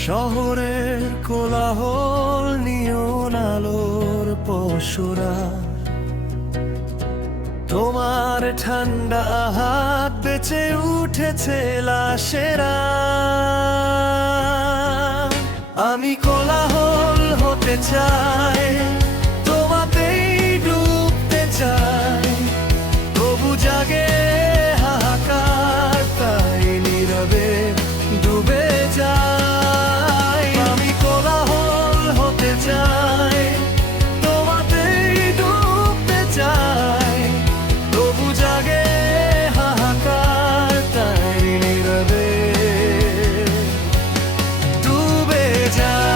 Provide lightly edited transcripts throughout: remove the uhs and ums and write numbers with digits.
শহরের কোলাহল নিয়ন আলোর পশুরা তোমার ঠান্ডা হাত বেঁচে উঠেছে লাশেরা। আমি কোলাহল হতে চাই, তোমাতেই ডুবতে চাই, তবু জাগে হাহাকার, তাই নীরবে ডুবে যাই। আমি কোলাহল হতে চাই, তোমাতেই ডুবতে চাই, তবু জাগে হাহাকার, তাই নীরবে ডুবে যাই।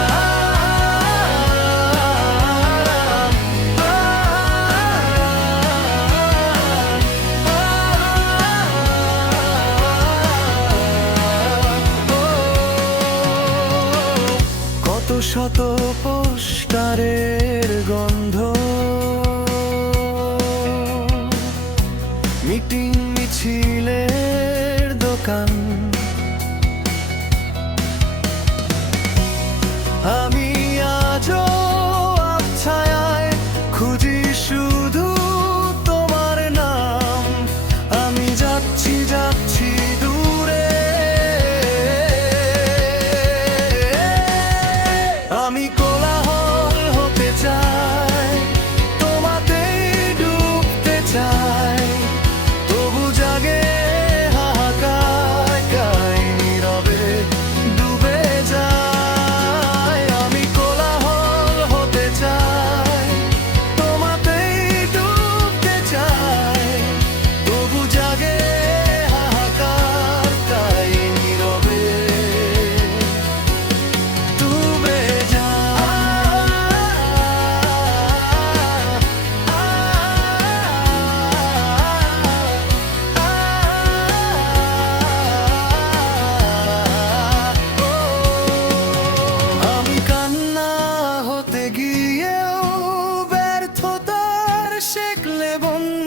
কত শত পোস্টারের গন্ধ, মিটিং মিছিলের দোকান, আমি আজও আবছায়ায় খুঁজি শুধু তোমার নাম। আমি যাচ্ছি যাচ্ছি দূরে, আমি কোলাহল হতে চাই, তোমাতেই ডুবতে চাই, তবু জাগে হাহাকার, তাই নীরবে ডুবে যাই। আমি কোলাহল হতে চাই, তোমাতেই ডুবতে চাই, তবু জাগে হাহাকার, তাই নীরবে ডুবে আমি কান্না হতে গিয়েও ব্যর্থতার শেকলে বন্ধ